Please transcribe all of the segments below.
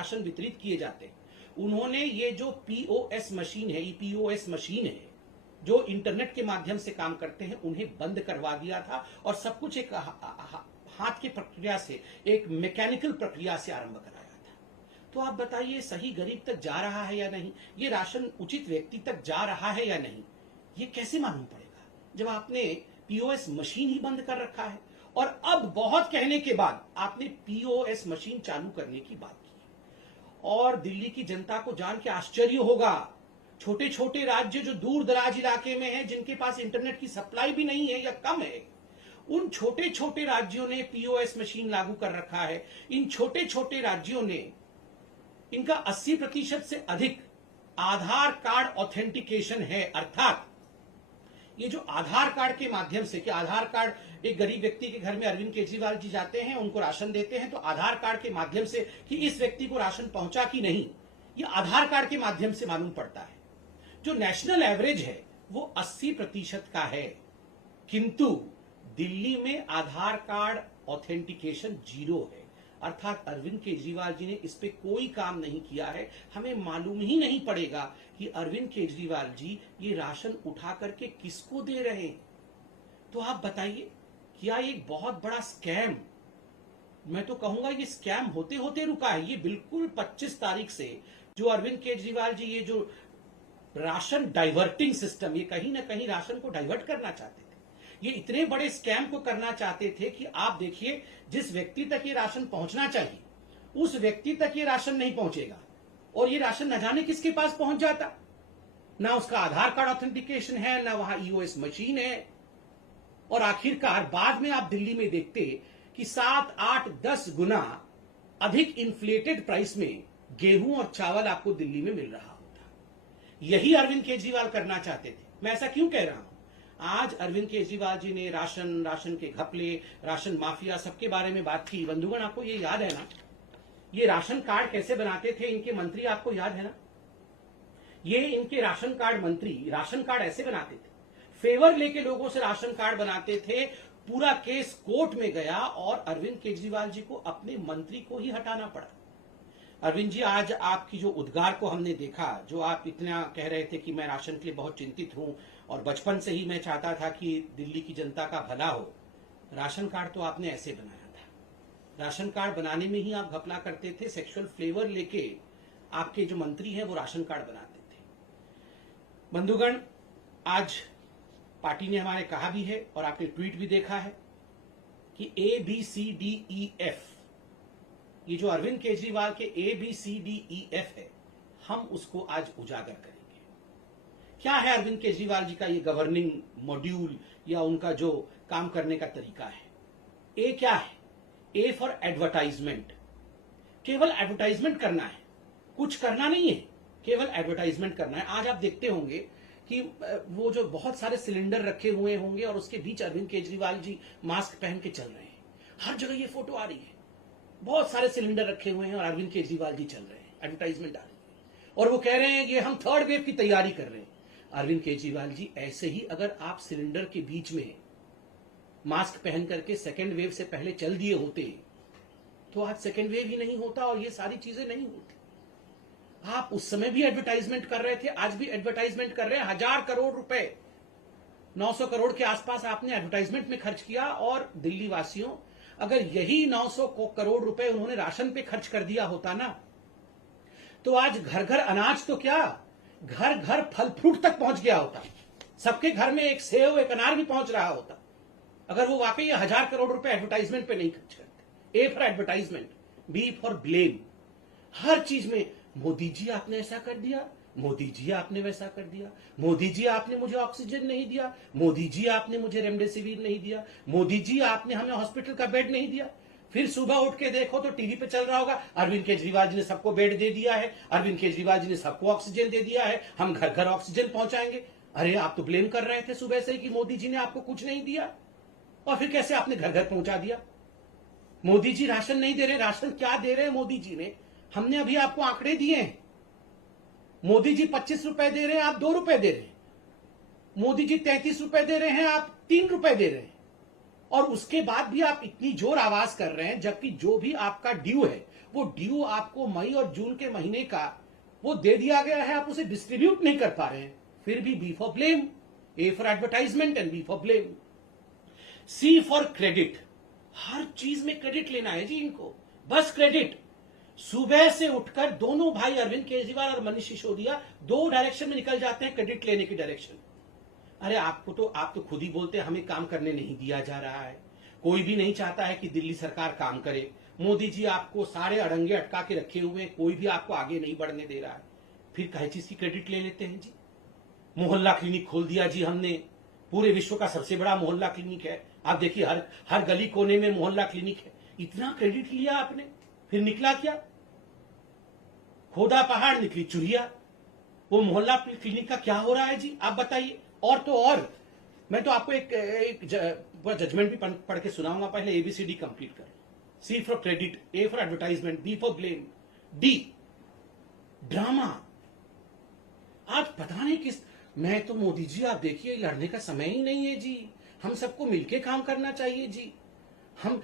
Ration वितरित किए जाते हैं, उन्होंने ये जो पीओएस मशीन है, ईपीओएस मशीन है, जो इंटरनेट के माध्यम से काम करते हैं, उन्हें बंद करवा दिया था और सब कुछ एक हाथ की प्रक्रिया से, एक मैकेनिकल प्रक्रिया से आरंभ कराया था। तो आप बताइए, सही गरीब तक जा रहा है या नहीं, ये राशन उचित व्यक्ति तक जा रहा है या नहीं, ये कैसे मालूम पड़ेगा जब आपने पीओएस मशीन ही बंद कर रखा है। और अब बहुत कहने के बाद आपने पीओएस मशीन चालू करने की बात की है। और दिल्ली की जनता को जान के आश्चर्य होगा, छोटे छोटे राज्य जो दूर दराज इलाके में हैं, जिनके पास इंटरनेट की सप्लाई भी नहीं है या कम है, उन छोटे छोटे राज्यों ने पीओएस मशीन लागू कर रखा है। इन छोटे छोटे राज्यों ने इनका 80% से अधिक आधार कार्ड ऑथेंटिकेशन है। अर्थात ये जो आधार कार्ड के माध्यम से, कि आधार कार्ड एक गरीब व्यक्ति के घर में अरविंद केजरीवाल जी जाते हैं, उनको राशन देते हैं, तो आधार कार्ड के माध्यम से कि इस व्यक्ति को राशन पहुंचा कि नहीं, ये आधार कार्ड के माध्यम से मालूम पड़ता है। जो नेशनल एवरेज है वो 80% का है, किंतु दिल्ली में आधार कार्ड ऑथेंटिकेशन 0 है। अर्थात अरविंद केजरीवाल जी ने इस पे कोई काम नहीं किया है। हमें मालूम ही नहीं पड़ेगा कि अरविंद केजरीवाल जी ये राशन उठा करके किसको दे रहे हैं। तो आप बताइए, क्या ये एक बहुत बड़ा स्कैम, मैं तो कहूंगा ये स्कैम होते होते रुका है। ये बिल्कुल 25 तारीख से जो अरविंद केजरीवाल जी ये जो राशन डाइवर्टिंग सिस्टम, ये कहीं ना कहीं राशन को डाइवर्ट करना चाहते थे। ये इतने बड़े स्कैम को करना चाहते थे कि आप देखिए, जिस व्यक्ति तक ये राशन पहुंचना चाहिए उस व्यक्ति तक ये राशन नहीं पहुंचेगा, और ये राशन न जाने किसके पास पहुंच जाता। ना उसका आधार कार्ड ऑथेंटिकेशन है, ना वहां ईओएस मशीन है। और आखिरकार बाद में आप दिल्ली में देखते कि 7, 8, 10 गुना अधिक इन्फ्लेटेड प्राइस में गेहूं और चावल आपको दिल्ली में मिल रहा होता। यही अरविंद केजरीवाल करना चाहते थे। मैं ऐसा क्यों कह रहा हूं? आज अरविंद केजरीवाल जी ने राशन के घपले, राशन माफिया, सबके बारे में बात की। बंधुगण, आपको ये याद है ना, ये राशन कार्ड कैसे बनाते थे इनके मंत्री, आपको याद है ना? ये इनके राशन कार्ड मंत्री राशन कार्ड ऐसे बनाते थे, फेवर लेके लोगों से राशन कार्ड बनाते थे। पूरा केस कोर्ट में गया और अरविंद केजरीवाल जी को अपने मंत्री को ही हटाना पड़ा। अरविंद जी, आज आपकी जो उद्गार को हमने देखा, जो आप इतना कह रहे थे कि मैं राशन के लिए बहुत चिंतित हूं और बचपन से ही मैं चाहता था कि दिल्ली की जनता का भला हो, राशन कार्ड तो आपने ऐसे बनाया था। राशन कार्ड बनाने में ही आप घपला करते थे, सेक्सुअल फ्लेवर लेके आपके जो मंत्री हैं वो राशन कार्ड बनाते थे। बंधुगण, आज पार्टी ने हमारे कहा भी है और आपने ट्वीट भी देखा है कि ABCDEF, ये जो अरविंद केजरीवाल के ABCDEF है, हम उसको आज उजागर करेंगे। क्या है अरविंद केजरीवाल जी का ये गवर्निंग मॉड्यूल या उनका जो काम करने का तरीका है? ए क्या है? ए फॉर एडवर्टाइजमेंट। केवल एडवर्टाइजमेंट करना है, कुछ करना नहीं है, केवल एडवर्टाइजमेंट करना है। आज आप देखते होंगे कि वो जो बहुत सारे सिलेंडर रखे हुए होंगे और उसके बीच अरविंद केजरीवाल जी मास्क पहन के चल रहे हैं। हर जगह ये फोटो आ रही है, बहुत सारे सिलेंडर रखे हुए हैं और अरविंद केजरीवाल जी चल रहे हैं, एडवर्टाइजमेंट आ रही है और वो कह रहे हैं कि हम 3rd वेव की तैयारी कर रहे हैं। अरविंद केजरीवाल जी, ऐसे ही अगर आप सिलेंडर के बीच में मास्क पहन करके 2nd वेव से पहले चल दिए होते तो आज 2nd वेव ही नहीं होता और ये सारी चीजें नहीं होती। आप उस समय भी एडवर्टाइजमेंट कर रहे थे, आज भी एडवर्टाइजमेंट कर रहे हैं। 1000 करोड़ रुपए, 900 करोड़ के आसपास आपने एडवर्टाइजमेंट में खर्च किया। और दिल्ली वासियों, अगर यही 900 करोड़ रुपए उन्होंने राशन पे खर्च कर दिया होता ना, तो आज घर घर अनाज तो क्या, घर घर फल फ्रूट तक पहुंच गया होता। सबके घर में एक सेव, एक अनार भी पहुंच रहा होता, अगर वो वाकई 1000 करोड़ रुपए एडवर्टाइजमेंट पे नहीं खर्च करते। A for advertisement, B for blame. हर चीज में मोदी जी आपने ऐसा कर दिया, मोदी जी आपने वैसा कर दिया, मोदी जी आपने मुझे ऑक्सीजन नहीं दिया, मोदी जी आपने मुझे रेमडेसिविर नहीं दिया, मोदी जी आपने हमें हॉस्पिटल का बेड नहीं दिया। फिर सुबह उठ के देखो तो टीवी पे चल रहा होगा, अरविंद केजरीवाल जी ने सबको बेड दे दिया है, अरविंद केजरीवाल जी ने सबको ऑक्सीजन दे दिया है, हम घर घर ऑक्सीजन पहुंचाएंगे। अरे आप तो ब्लेम कर रहे थे सुबह से ही कि मोदी जी ने आपको कुछ नहीं दिया, और फिर कैसे आपने घर घर पहुंचा दिया? मोदी जी राशन नहीं दे रहे, राशन क्या दे रहे हैं मोदी जी ने? हमने अभी आपको आंकड़े दिए हैं। मोदी जी 25 रुपए दे रहे हैं, आप 2 रुपए दे रहे हैं। मोदी जी 33 रुपए दे रहे हैं, आप 3 रुपए दे रहे हैं। और उसके बाद भी आप इतनी जोर आवाज कर रहे हैं, जबकि जो भी आपका ड्यू है वो ड्यू आपको मई और जून के महीने का वो दे दिया गया है, आप उसे डिस्ट्रीब्यूट नहीं कर पा रहे हैं, फिर भी B for blame, A for advertisement and B for blame. C for credit, हर चीज में क्रेडिट लेना है जी इनको, बस क्रेडिट। सुबह से उठकर दोनों भाई अरविंद केजरीवाल और मनीष सिसोदिया दो डायरेक्शन में निकल जाते हैं, क्रेडिट लेने की डायरेक्शन। अरे आप तो खुद ही बोलते हैं हमें काम करने नहीं दिया जा रहा है, कोई भी नहीं चाहता है कि दिल्ली सरकार काम करे। मोदी जी आपको सारे अड़ंगे अटका के रखे हुए हैं, कोई भी आपको आगे नहीं बढ़ने दे रहा है, फिर कई चीज की क्रेडिट ले लेते हैं जी। मोहल्ला क्लिनिक खोल दिया जी हमने, पूरे विश्व का सबसे बड़ा मोहल्ला क्लिनिक है, आप देखिए हर गली कोने में मोहल्ला क्लिनिक है। इतना क्रेडिट लिया आपने, फिर निकला क्या? खोदा पहाड़ निकली चुहिया। वो मोहल्ला क्लिनिक का क्या हो रहा है जी, आप बताइए। और तो और मैं तो आपको एक जजमेंट भी पढ़ के सुनाऊंगा, पहले एबीसीडी कंप्लीट कर। C for credit, A for advertisement, B for blame, D drama. आज पता नहीं किस, मैं तो मोदी जी आप देखिए लड़ने का समय ही नहीं है जी, हम सबको मिलके काम करना चाहिए जी। हम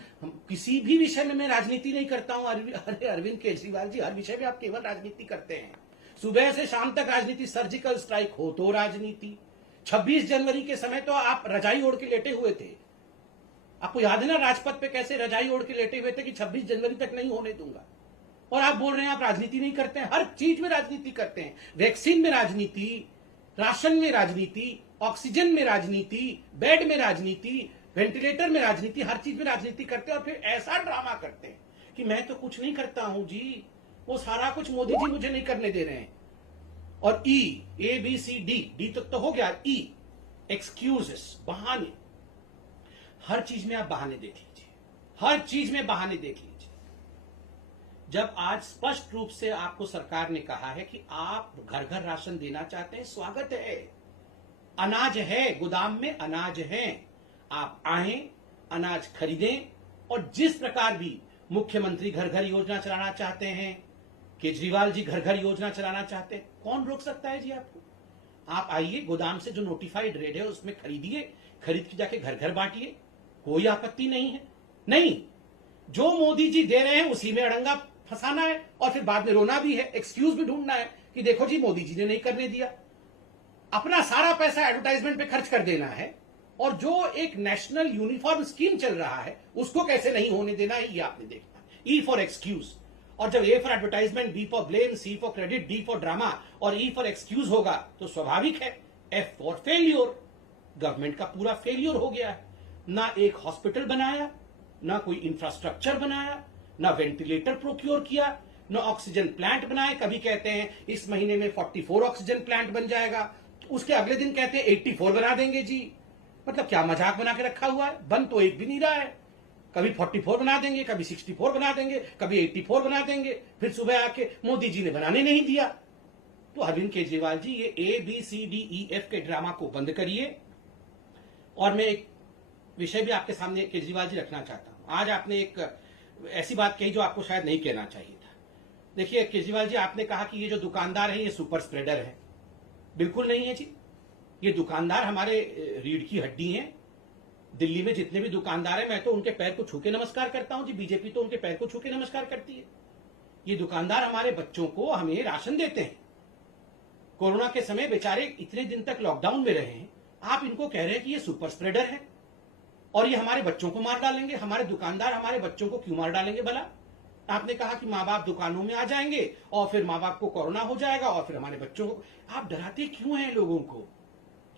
किसी भी विषय में मैं राजनीति नहीं करता हूं। अरे अरविंद केजरीवाल जी, हर विषय में आप केवल राजनीति करते हैं, सुबह से शाम तक राजनीति, सर्जिकल स्ट्राइक हो तो राजनीति। 26 जनवरी के समय तो आप रजाई ओढ़ के लेटे हुए थे, आपको याद है ना राजपथ पे कैसे रजाई ओढ़ के लेटे हुए थे कि 26 जनवरी तक नहीं होने दूंगा। और आप बोल रहे हैं आप राजनीति नहीं करते हैं, हर चीज में राजनीति करते हैं। वैक्सीन में राजनीति, राशन में राजनीति, ऑक्सीजन में राजनीति, बेड में राजनीति, वेंटिलेटर में राजनीति, हर चीज में राजनीति करते हैं और फिर ऐसा ड्रामा करते हैं कि मैं तो कुछ नहीं करता हूं जी, वो सारा कुछ मोदी जी मुझे नहीं करने दे रहे हैं। और ई, ए बी सी डी तक तो हो गया। ई एक्सक्यूजेस, बहाने, हर चीज में आप बहाने देख लीजिए, हर चीज में बहाने देख लीजिए। जब आज स्पष्ट रूप से आपको सरकार ने कहा है कि आप घर घर राशन देना चाहते हैं, स्वागत है, अनाज है, गोदाम में अनाज है, आप आए, अनाज खरीदें। और जिस प्रकार भी मुख्यमंत्री घर घर योजना चलाना चाहते हैं, केजरीवाल जी घर घर योजना चलाना चाहते हैं, कौन रोक सकता है जी आपको? आप आइए, गोदाम से जो नोटिफाइड रेट है उसमें खरीदिए, खरीद के जाके घर घर बांटिए, कोई आपत्ति नहीं है। नहीं, जो मोदी जी दे रहे हैं उसी में अड़ंगा फंसाना है और फिर बाद में रोना भी है, एक्सक्यूज भी ढूंढना है कि देखो जी मोदी जी ने नहीं करने दिया। अपना सारा पैसा एडवर्टाइजमेंट पे खर्च कर देना है और जो एक नेशनल यूनिफॉर्म स्कीम चल रहा है उसको कैसे नहीं होने देना है, ये आपने देखना। ई फॉर एक्सक्यूज, और जब A for advertisement, B for blame, C for credit, D for drama और ई फॉर एक्सक्यूज होगा तो स्वाभाविक है एफ फॉर फेल्योर। गवर्नमेंट का पूरा फेल्योर हो गया है, ना एक हॉस्पिटल बनाया, ना कोई इंफ्रास्ट्रक्चर बनाया, ना वेंटिलेटर प्रोक्योर किया, ना ऑक्सीजन प्लांट बनाए। कभी कहते हैं इस महीने में 44 ऑक्सीजन प्लांट बन जाएगा, उसके अगले दिन कहते हैं 84 बना देंगे जी। मतलब क्या मजाक बना के रखा हुआ है, बन तो एक भी नहीं रहा है। कभी 44 बना देंगे, कभी 64 बना देंगे, कभी 84 बना देंगे, फिर सुबह आके मोदी जी ने बनाने नहीं दिया। तो अरविंद केजरीवाल जी, ये A B C D E F के ड्रामा को बंद करिए। और मैं एक विषय भी आपके सामने केजरीवाल जी रखना चाहता हूं। आज आपने एक ऐसी बात कही जो आपको शायद नहीं कहना चाहिए था। देखिए केजरीवाल जी, आपने कहा कि ये जो दुकानदार है ये सुपर स्प्रेडर है। बिल्कुल नहीं है जी, ये दुकानदार हमारे रीढ़ की हड्डी हैं। दिल्ली में जितने भी दुकानदार हैं मैं तो उनके पैर को छू के नमस्कार करता हूं जी, बीजेपी तो उनके पैर को छू के नमस्कार करती है। ये दुकानदार हमारे बच्चों को, हमें राशन देते हैं। कोरोना के समय बेचारे इतने दिन तक लॉकडाउन में रहे हैं, आप इनको कह रहे हैं कि ये सुपर स्प्रेडर है और ये हमारे बच्चों को मार डालेंगे। हमारे दुकानदार हमारे बच्चों को क्यों मार डालेंगे भला? आपने कहा कि माँ बाप दुकानों में आ जाएंगे और फिर माँ बाप को कोरोना हो जाएगा और फिर हमारे बच्चों को। आप डराते क्यों हैं लोगों को,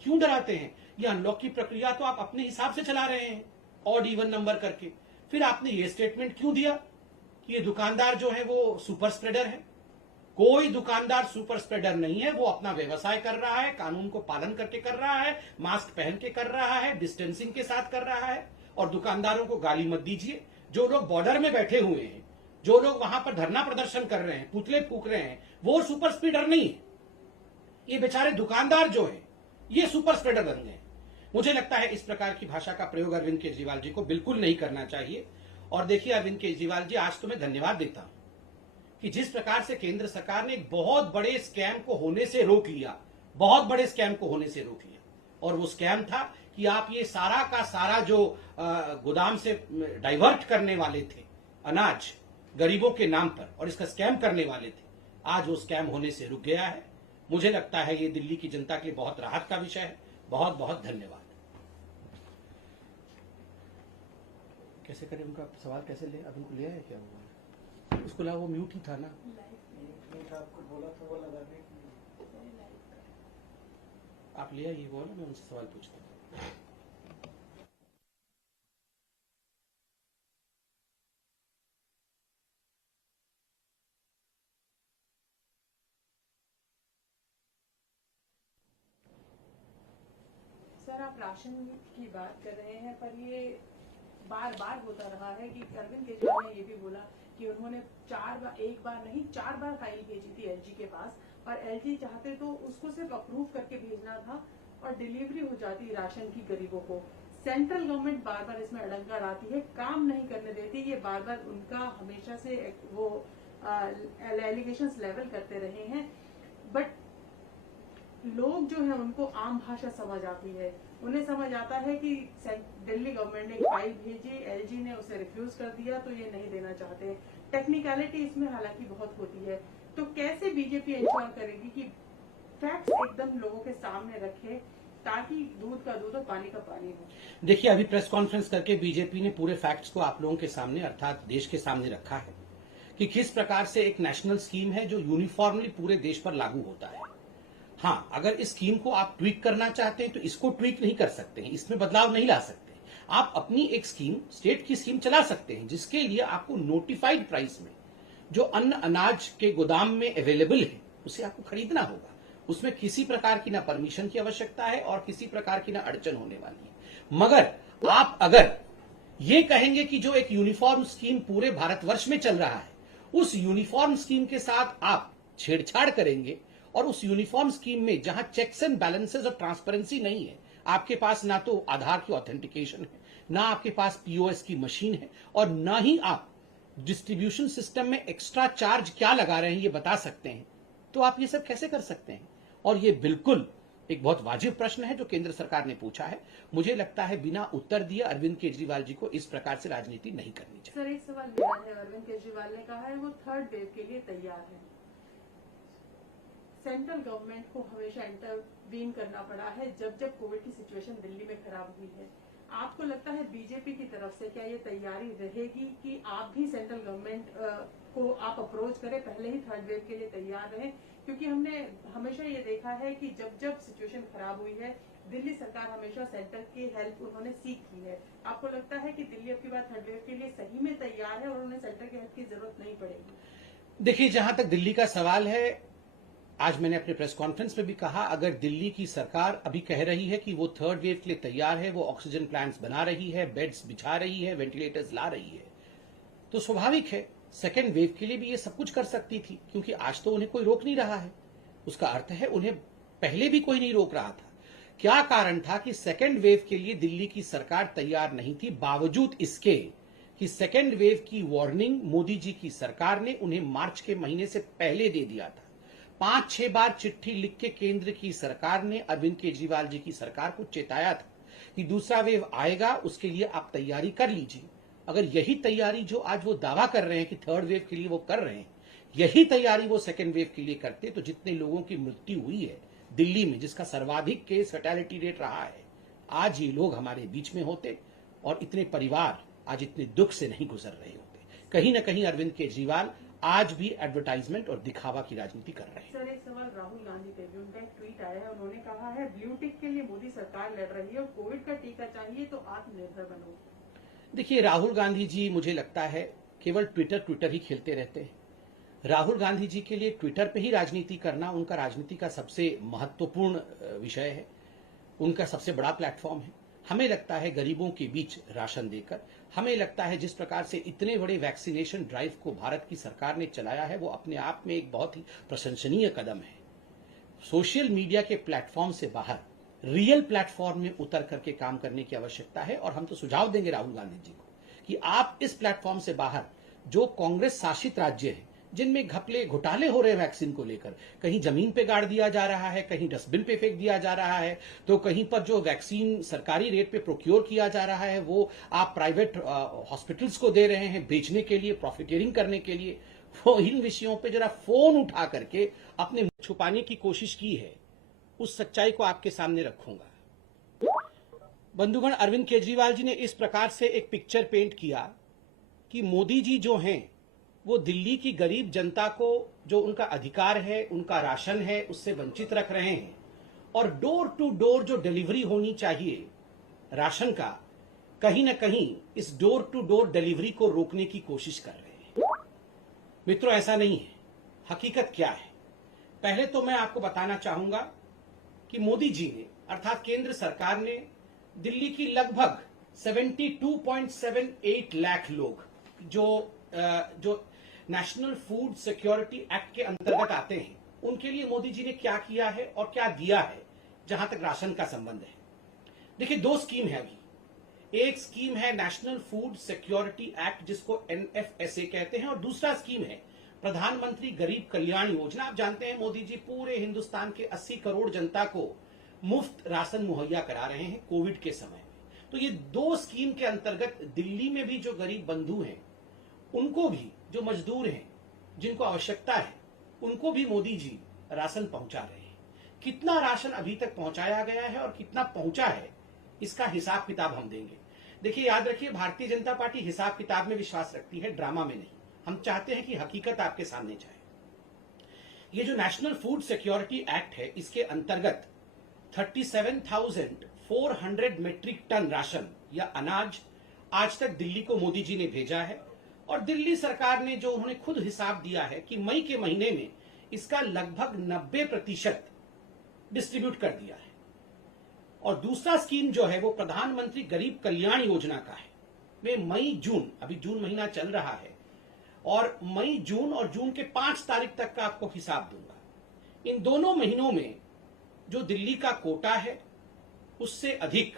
क्यों डराते हैं? ये अनलॉक की प्रक्रिया तो आप अपने हिसाब से चला रहे हैं, ऑड इवन नंबर करके। फिर आपने ये स्टेटमेंट क्यों दिया कि ये दुकानदार जो है वो सुपर स्प्रेडर है? कोई दुकानदार सुपर स्प्रेडर नहीं है, वो अपना व्यवसाय कर रहा है, कानून को पालन करके कर रहा है, मास्क पहन के कर रहा है, डिस्टेंसिंग के साथ कर रहा है। और दुकानदारों को गाली मत दीजिए। जो लोग बॉर्डर में बैठे हुए हैं, जो लोग वहां पर धरना प्रदर्शन कर रहे हैं, पुतले फूक रहे हैं, वो सुपर स्प्रेडर नहीं है। ये बेचारे दुकानदार जो है ये सुपर स्प्रेडर बन गए। मुझे लगता है इस प्रकार की भाषा का प्रयोग अरविंद केजरीवाल जी को बिल्कुल नहीं करना चाहिए। और देखिए अरविंद केजरीवाल जी, आज तो मैं धन्यवाद देता हूं कि जिस प्रकार से केंद्र सरकार ने एक बहुत बड़े स्कैम को होने से रोक लिया, बहुत बड़े स्कैम को होने से रोक लिया। और वो स्कैम था कि आप ये सारा का सारा जो गोदाम से डाइवर्ट करने वाले थे अनाज, गरीबों के नाम पर और इसका स्कैम करने वाले थे, आज वो स्कैम होने से रुक गया है। मुझे लगता है ये दिल्ली की जनता के लिए बहुत राहत का विषय है। बहुत बहुत धन्यवाद। कैसे करें, उनका सवाल कैसे ले? अब उनको लिया है क्या? हुआ उसको ला, वो म्यूट ही था ना। आपको बोला था वो लगाने की। आप लिया ये बोला, मैं उनसे सवाल पूछता हूँ। सर, आप राशन की बात कर रहे हैं, पर ये बार बार होता रहा है कि अरविंद केजरीवाल ने ये भी बोला कि उन्होंने एक बार नहीं 4 बार फाइल भेजी थी एलजी के पास, और एलजी चाहते तो उसको सिर्फ अप्रूव करके भेजना था और डिलीवरी हो जाती राशन की गरीबों को। सेंट्रल गवर्नमेंट बार बार इसमें अड़ंगा आती है, काम नहीं करने देती। ये बार बार उनका हमेशा से वो एलिगेशंस लेवल करते रहे हैं, बट लोग जो है उनको आम भाषा समझ आती है। उन्हें समझ आता है कि दिल्ली गवर्नमेंट ने एक फाइल भेजी, एलजी ने उसे रिफ्यूज कर दिया, तो ये नहीं देना चाहते। टेक्निकलिटी इसमें हालांकि बहुत होती है, तो कैसे बीजेपी इंश्योर करेगी कि फैक्ट्स एकदम लोगों के सामने रखे, ताकि दूध का दूध और पानी का पानी हो? देखिए, अभी प्रेस कॉन्फ्रेंस करके बीजेपी ने पूरे फैक्ट्स को आप लोगों के सामने अर्थात देश के सामने रखा है कि किस प्रकार से एक नेशनल स्कीम है जो यूनिफॉर्मली पूरे देश पर लागू होता है। हाँ, अगर इस स्कीम को आप ट्वीक करना चाहते हैं तो इसको ट्वीक नहीं कर सकते हैं, इसमें बदलाव नहीं ला सकते। आप अपनी एक स्कीम, स्टेट की स्कीम चला सकते हैं, जिसके लिए आपको नोटिफाइड प्राइस में जो अन्न अनाज के गोदाम में अवेलेबल है उसे आपको खरीदना होगा। उसमें किसी प्रकार की ना परमिशन की आवश्यकता है और किसी प्रकार की ना अड़चन होने वाली है। मगर आप अगर ये कहेंगे कि जो एक यूनिफॉर्म स्कीम पूरे भारतवर्ष में चल रहा है, उस यूनिफॉर्म स्कीम के साथ आप छेड़छाड़ करेंगे और उस यूनिफॉर्म स्कीम में जहां चेक्स एंड बैलेंसेस और ट्रांसपेरेंसी नहीं है, आपके पास ना तो आधार की ऑथेंटिकेशन है, ना आपके पास पीओएस की मशीन है, और ना ही आप डिस्ट्रीब्यूशन सिस्टम में एक्स्ट्रा चार्ज क्या लगा रहे हैं ये बता सकते हैं, तो आप ये सब कैसे कर सकते हैं? और ये बिल्कुल एक बहुत वाजिब प्रश्न है जो केंद्र सरकार ने पूछा है। मुझे लगता है बिना उत्तर दिए अरविंद केजरीवाल जी को इस प्रकार से राजनीति नहीं करनी चाहिए। सर, एक सवाल मेरा है। अरविंद केजरीवाल ने कहा है वो थर्ड वेव के लिए तैयार है। सेंट्रल गवर्नमेंट को हमेशा इंटरवीन करना पड़ा है जब जब कोविड की सिचुएशन दिल्ली में खराब हुई है। आपको लगता है बीजेपी की तरफ से क्या ये तैयारी रहेगी कि आप भी सेंट्रल गवर्नमेंट को आप अप्रोच करें, पहले ही थर्ड वेव के लिए तैयार रहें? क्योंकि हमने हमेशा ये देखा है कि जब जब सिचुएशन खराब हुई है, दिल्ली सरकार हमेशा सेंटर की हेल्प उन्होंने सीखी है। आपको लगता है कि दिल्ली अब की बार थर्ड वेव के लिए सही में तैयार है और उन्हें सेंटर की हेल्प की जरूरत नहीं पड़ेगी? देखिए, जहां तक दिल्ली का सवाल है, आज मैंने अपने प्रेस कॉन्फ्रेंस में भी कहा, अगर दिल्ली की सरकार अभी कह रही है कि वो थर्ड वेव के लिए तैयार है, वो ऑक्सीजन प्लांट्स बना रही है, बेड्स बिछा रही है, वेंटिलेटर्स ला रही है, तो स्वाभाविक है सेकेंड वेव के लिए भी ये सब कुछ कर सकती थी, क्योंकि आज तो उन्हें कोई रोक नहीं रहा है। उसका अर्थ है उन्हें पहले भी कोई नहीं रोक रहा था। क्या कारण था कि सेकेंड वेव के लिए दिल्ली की सरकार तैयार नहीं थी, बावजूद इसके कि सेकेंड वेव की वार्निंग मोदी जी की सरकार ने उन्हें मार्च के महीने से पहले दे दिया था। 5-6 बार चिट्ठी लिख के केंद्र की सरकार ने अरविंद केजरीवाल जी की सरकार को चेताया था कि दूसरा वेव आएगा, उसके लिए आप तैयारी कर लीजिए। अगर यही तैयारी जो आज वो दावा कर रहे हैं कि थर्ड वेव के लिए वो कर रहे हैं, यही तैयारी वो सेकेंड वेव के लिए करते, तो जितने लोगों की मृत्यु हुई है दिल्ली में, जिसका सर्वाधिक केस फैटेलिटी रेट रहा है, आज ये लोग हमारे बीच में होते और इतने परिवार आज इतने दुख से नहीं गुजर रहे होते। कहीं ना कहीं अरविंद केजरीवाल आज भी एडवर्टाइजमेंट और दिखावा की राजनीति कर रहे हैं। सर, एक सवाल राहुल गांधी पे भी, उनका एक ट्वीट आया है, उन्होंने कहा है ब्लू टिक के लिए मोदी सरकार लड़ रही है और कोविड का टीका चाहिए तो आत्मनिर्भर बनो। देखिए, राहुल गांधी जी मुझे लगता है केवल ट्विटर ही खेलते रहते हैं। राहुल गांधी जी के लिए ट्विटर पे ही राजनीति करना उनका राजनीति का सबसे महत्वपूर्ण विषय है, उनका सबसे बड़ा प्लेटफॉर्म है। हमें लगता है गरीबों के बीच राशन देकर, हमें लगता है जिस प्रकार से इतने बड़े वैक्सीनेशन ड्राइव को भारत की सरकार ने चलाया है, वो अपने आप में एक बहुत ही प्रशंसनीय कदम है। सोशल मीडिया के प्लेटफॉर्म से बाहर रियल प्लेटफॉर्म में उतर करके काम करने की आवश्यकता है, और हम तो सुझाव देंगे राहुल गांधी जी को कि आप इस प्लेटफॉर्म से बाहर जो कांग्रेस शासित राज्य है, जिनमें घपले घोटाले हो रहे हैं वैक्सीन को लेकर। कहीं जमीन पे गाड़ दिया जा रहा है, कहीं डस्टबिन पे फेंक दिया जा रहा है, तो कहीं पर जो वैक्सीन सरकारी रेट पे प्रोक्योर किया जा रहा है वो आप प्राइवेट हॉस्पिटल्स को दे रहे हैं बेचने के लिए, प्रॉफिटेरिंग करने के लिए। वो इन विषयों पे जरा फोन उठा करके अपने मुंह छुपाने की कोशिश की है, उस सच्चाई को आपके सामने रखूंगा। बंधुगण, अरविंद केजरीवाल जी ने इस प्रकार से एक पिक्चर पेंट किया कि मोदी जी जो हैं वो दिल्ली की गरीब जनता को जो उनका अधिकार है, उनका राशन है, उससे वंचित रख रहे हैं, और डोर टू डोर जो डिलीवरी होनी चाहिए राशन का, कहीं ना कहीं इस डोर टू डोर डिलीवरी को रोकने की कोशिश कर रहे हैं। मित्रों, ऐसा नहीं है। हकीकत क्या है? पहले तो मैं आपको बताना चाहूंगा कि मोदी जी ने, अर्थात केंद्र सरकार ने, दिल्ली की लगभग 72.78 लाख लोग जो नेशनल फूड सिक्योरिटी एक्ट के अंतर्गत आते हैं, उनके लिए मोदी जी ने क्या किया है और क्या दिया है जहां तक राशन का संबंध है। देखिए, दो स्कीम है अभी। एक स्कीम है नेशनल फूड सिक्योरिटी एक्ट, जिसको NFSA कहते हैं, और दूसरा स्कीम है प्रधानमंत्री गरीब कल्याण योजना। आप जानते हैं मोदी जी पूरे हिंदुस्तान के 80 करोड़ जनता को मुफ्त राशन मुहैया करा रहे हैं कोविड के समय में। तो ये दो स्कीम के अंतर्गत दिल्ली में भी जो गरीब बंधु हैं, उनको भी, जो मजदूर हैं, जिनको आवश्यकता है, उनको भी मोदी जी राशन पहुंचा रहे हैं। कितना राशन अभी तक पहुंचाया गया है और कितना पहुंचा है, इसका हिसाब किताब हम देंगे। देखिए, याद रखिए, भारतीय जनता पार्टी हिसाब किताब में विश्वास रखती है, ड्रामा में नहीं। हम चाहते हैं कि हकीकत आपके सामने जाए। ये जो नेशनल फूड सिक्योरिटी एक्ट है, इसके अंतर्गत 37,400 मीट्रिक टन राशन या अनाज आज तक दिल्ली को मोदी जी ने भेजा है, और दिल्ली सरकार ने जो उन्होंने खुद हिसाब दिया है कि मई के महीने में इसका लगभग 90% डिस्ट्रीब्यूट कर दिया है। और दूसरा स्कीम जो है वो प्रधानमंत्री गरीब कल्याण योजना का है। वे मई जून, अभी जून महीना चल रहा है, और मई जून और जून के 5 तारीख तक का आपको हिसाब दूंगा। इन दोनों महीनों में जो दिल्ली का कोटा है, उससे अधिक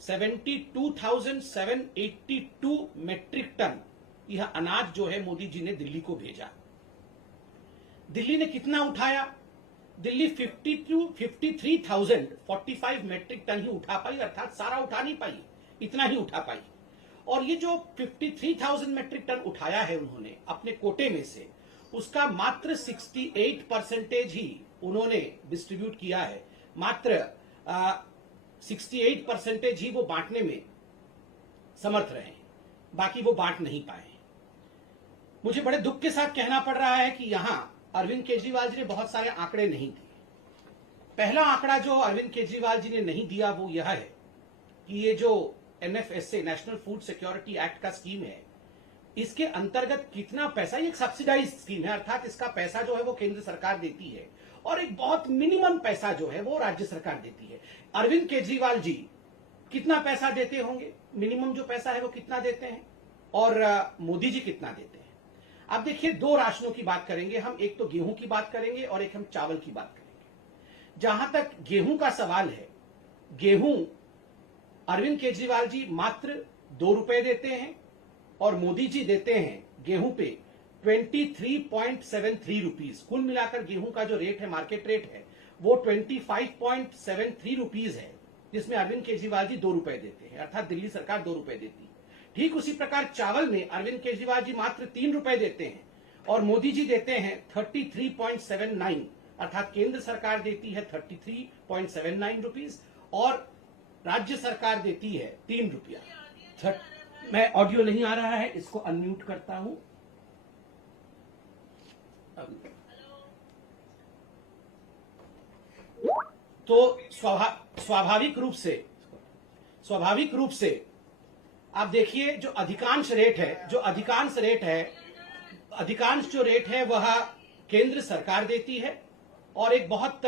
72,782 मीट्रिक टन यह अनाज जो है मोदी जी ने दिल्ली को भेजा। दिल्ली ने कितना उठाया? दिल्ली 53,045 मीट्रिक टन ही उठा पाई, अर्थात सारा उठा नहीं पाई, इतना ही उठा पाई। और ये जो 53,000 मीट्रिक टन उठाया है उन्होंने अपने कोटे में से, उसका मात्र 68% ही उन्होंने डिस्ट्रीब्यूट किया है। मात्र 68% ही वो बांटने में समर्थ रहे, बाकी वो बांट नहीं पाए। मुझे बड़े दुख के साथ कहना पड़ रहा है कि यहां अरविंद केजरीवाल जी ने बहुत सारे आंकड़े नहीं दिए। पहला आंकड़ा जो अरविंद केजरीवाल जी ने नहीं दिया वो यह है कि ये जो NFSA, national food security act का स्कीम है, इसके अंतर्गत कितना पैसा, ये एक सब्सिडाइज स्कीम है, अर्थात इसका पैसा जो है वो केंद्र सरकार देती है, और एक बहुत मिनिमम पैसा जो है वो राज्य सरकार देती है। अरविंद केजरीवाल जी कितना पैसा देते होंगे? मिनिमम जो पैसा है वो कितना देते हैं, और मोदी जी कितना देते हैं? अब देखिए, दो राशनों की बात करेंगे हम, एक तो गेहूं की बात करेंगे और एक हम चावल की बात करेंगे। जहां तक गेहूं का सवाल है, गेहूं अरविंद केजरीवाल जी मात्र 2 रुपए देते हैं, और मोदी जी देते हैं गेहूं पे 23.73 रुपीज। कुल मिलाकर गेहूं का जो रेट है, मार्केट रेट है, वो 25.73 रुपीज है, जिसमें अरविंद केजरीवाल जी 2 रुपए देते हैं, अर्थात दिल्ली सरकार 2 रुपए देती है। ठीक उसी प्रकार चावल में अरविंद केजरीवाल जी मात्र 3 रुपए देते हैं, और मोदी जी देते हैं 33.79, अर्थात केंद्र सरकार देती है 33.79 रुपीज और राज्य सरकार देती है 3 रुपया। मैं ऑडियो नहीं आ रहा है, इसको अनम्यूट करता हूं। तो स्वाभाविक रूप से आप देखिए, जो अधिकांश रेट है वह केंद्र सरकार देती है, और एक बहुत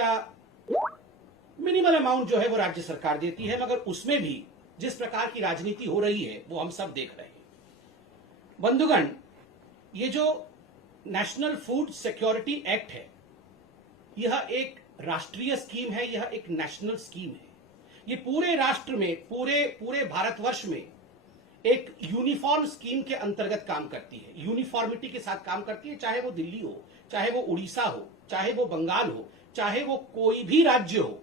मिनिमल अमाउंट जो है वो राज्य सरकार देती है। मगर उसमें भी जिस प्रकार की राजनीति हो रही है वो हम सब देख रहे हैं। बंधुगण, ये जो नेशनल फूड सिक्योरिटी एक्ट है, यह एक राष्ट्रीय स्कीम है, यह एक नेशनल स्कीम है। ये पूरे राष्ट्र में, पूरे भारतवर्ष में एक यूनिफॉर्म स्कीम के अंतर्गत काम करती है, यूनिफॉर्मिटी के साथ काम करती है, चाहे वो दिल्ली हो, चाहे वो उड़ीसा हो, चाहे वो बंगाल हो, चाहे वो कोई भी राज्य हो,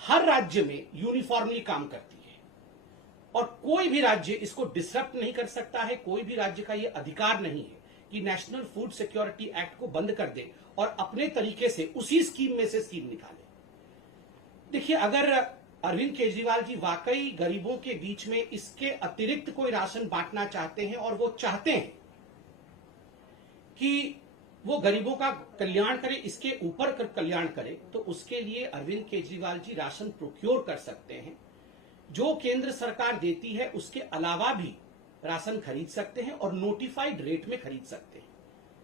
हर राज्य में यूनिफॉर्मली काम करती है और कोई भी राज्य इसको डिसरप्ट नहीं कर सकता है। कोई भी राज्य का यह अधिकार नहीं है कि नेशनल फूड सिक्योरिटी एक्ट को बंद कर दे और अपने तरीके से उसी स्कीम में से स्कीम निकाले। देखिए, अगर अरविंद केजरीवाल जी वाकई गरीबों के बीच में इसके अतिरिक्त कोई राशन बांटना चाहते हैं और वो चाहते हैं कि वो गरीबों का कल्याण करे, इसके ऊपर कल्याण करे, तो उसके लिए अरविंद केजरीवाल जी राशन प्रोक्योर कर सकते हैं। जो केंद्र सरकार देती है उसके अलावा भी राशन खरीद सकते हैं और नोटिफाइड रेट में खरीद सकते हैं।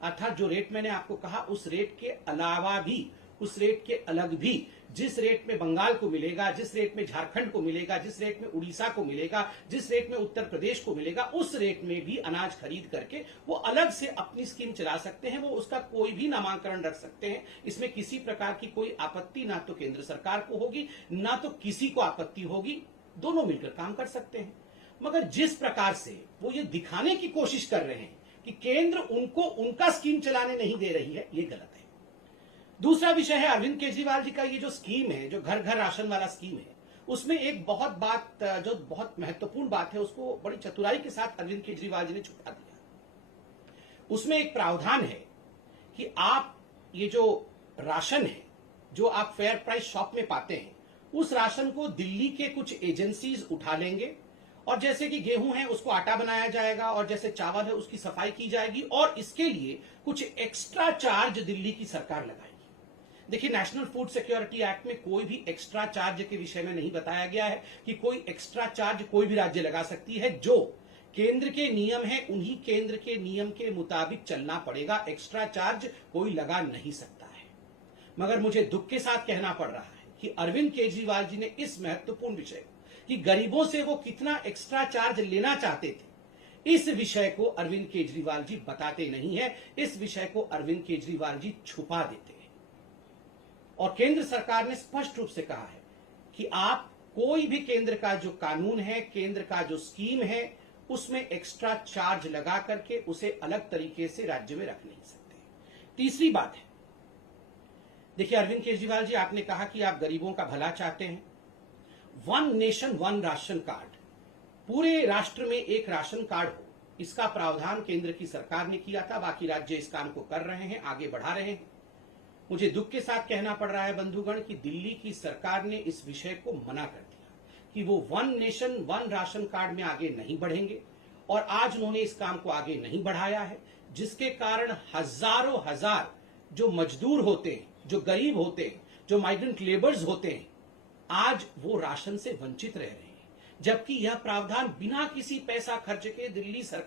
अर्थात जो रेट मैंने आपको कहा उस रेट के अलावा भी, उस रेट के अलग भी, जिस रेट में बंगाल को मिलेगा, जिस रेट में झारखंड को मिलेगा, जिस रेट में उड़ीसा को मिलेगा, जिस रेट में उत्तर प्रदेश को मिलेगा, उस रेट में भी अनाज खरीद करके वो अलग से अपनी स्कीम चला सकते हैं। वो उसका कोई भी नामांकन रख सकते हैं। इसमें किसी प्रकार की कोई आपत्ति ना तो केंद्र सरकार को होगी, ना तो किसी को आपत्ति होगी। दोनों मिलकर काम कर सकते हैं। मगर जिस प्रकार से वो ये दिखाने की कोशिश कर रहे हैं कि केंद्र उनको उनका स्कीम चलाने नहीं दे रही है, ये गलत है। दूसरा विषय है अरविंद केजरीवाल जी का ये जो स्कीम है, जो घर घर राशन वाला स्कीम है, उसमें एक जो बहुत महत्वपूर्ण बात है, उसको बड़ी चतुराई के साथ अरविंद केजरीवाल जी ने छुपा दिया। उसमें एक प्रावधान है कि आप ये जो राशन है, जो आप फेयर प्राइस शॉप में पाते हैं, उस राशन को दिल्ली के कुछ एजेंसीज उठा लेंगे और जैसे कि गेहूं है उसको आटा बनाया जाएगा और जैसे चावल है उसकी सफाई की जाएगी और इसके लिए कुछ एक्स्ट्रा चार्ज दिल्ली की सरकार लगाएगी। देखिए, नेशनल फूड सिक्योरिटी एक्ट में कोई भी एक्स्ट्रा चार्ज के विषय में नहीं बताया गया है कि कोई एक्स्ट्रा चार्ज कोई भी राज्य लगा सकती है। जो केंद्र के नियम है उन्हीं केंद्र के नियम के मुताबिक चलना पड़ेगा। एक्स्ट्रा चार्ज कोई लगा नहीं सकता है। मगर मुझे दुख के साथ कहना पड़ रहा है कि अरविंद केजरीवाल जी ने इस महत्वपूर्ण विषय कि गरीबों से वो कितना एक्स्ट्रा चार्ज लेना चाहते थे, इस विषय को अरविंद केजरीवाल जी बताते नहीं है। इस विषय को अरविंद केजरीवाल जी छुपा देते हैं और केंद्र सरकार ने स्पष्ट रूप से कहा है कि आप कोई भी केंद्र का जो कानून है, केंद्र का जो स्कीम है, उसमें एक्स्ट्रा चार्ज लगा करके उसे अलग तरीके से राज्य में रख नहीं सकते। तीसरी बात है, देखिए अरविंद केजरीवाल जी, आपने कहा कि आप गरीबों का भला चाहते हैं। One nation one ration card, पूरे राष्ट्र में एक राशन कार्ड हो, इसका प्रावधान केंद्र की सरकार ने किया था। बाकी राज्य इस काम को कर रहे हैं, आगे बढ़ा रहे हैं। मुझे दुख के साथ कहना पड़ रहा है बंधुगण कि दिल्ली की सरकार ने इस विषय को मना कर दिया कि वो one nation one ration card में आगे नहीं बढ़ेंगे और आज उन्होंने इस काम को आगे नहीं बढ़ाया है, जिसके कारण हजारों हजार जो मजदूर होते हैं, जो गरीब होते हैं, जो माइग्रेंट लेबर्स होते हैं, आज वो राशन से वंचित रह रहे हैं। जबकि यह प्रावधान बिना किसी पैसा खर्च के दिल्ली सरकार